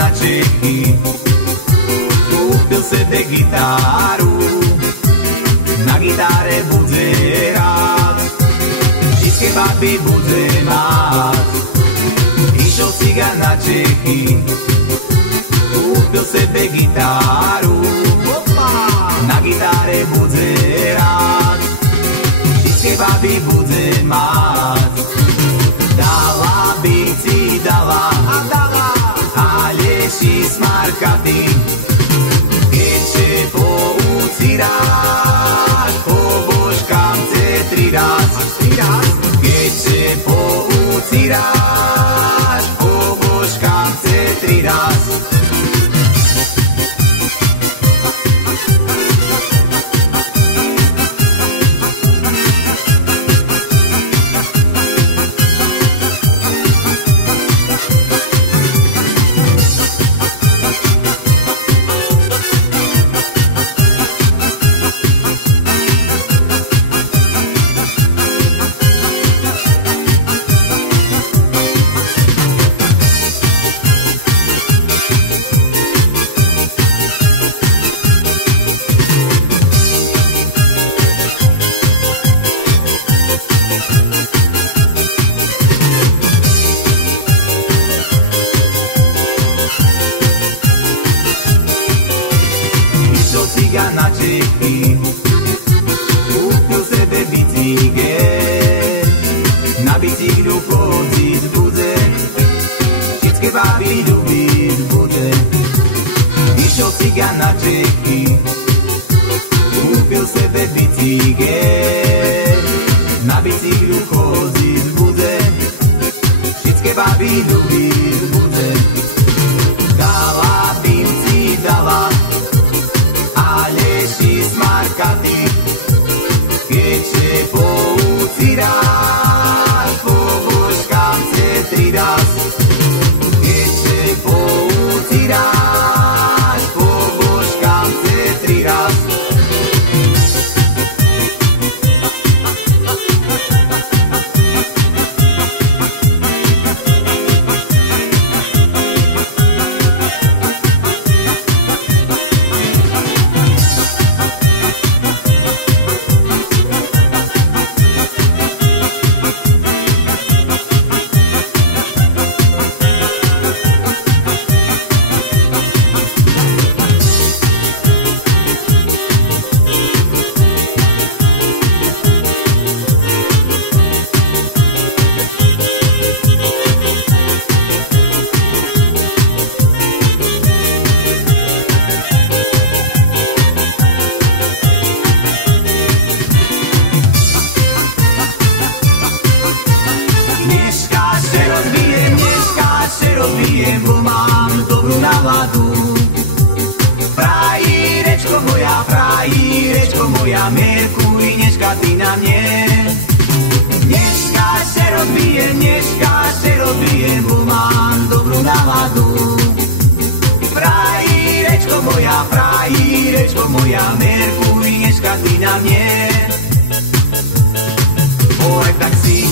na Čechy, kúpil sebe gitáru, na gitáre bude rád, všetky baby bude mať. Išiel cigán na Čechy, kúpil sebe gitáru, na gitáre bude rád, všetky baby bude mať. Dala by si dala, ale si smarkatý, keďže poucíráš, po božkám chce 3 raz. Keďže poucíráš, po božkám chce 3 raz. Na Čechy, kúpil sebe bicykel, na bicyklu chodiť bude, všetky baby ľúbiť bude. Išiel cigán na Čechy, kúpil sebe bicykel, na bicyklu chodiť bude, všetky baby ľúbiť bude. Dala by si dala, ale si smarkatý, keďže poucíráš, po božkám chce 3 raz. Keďže poucíráš, po božkám chce 3 raz. Rozbijem, bo mám dobrú náladu. Frajerečko moja, Merkúri, dneska ty na mne. Dneska se rozbijem, bo mám dobrú náladu. Frajerečko moja, Merkúri, dneska ty na mne. Oj, tak si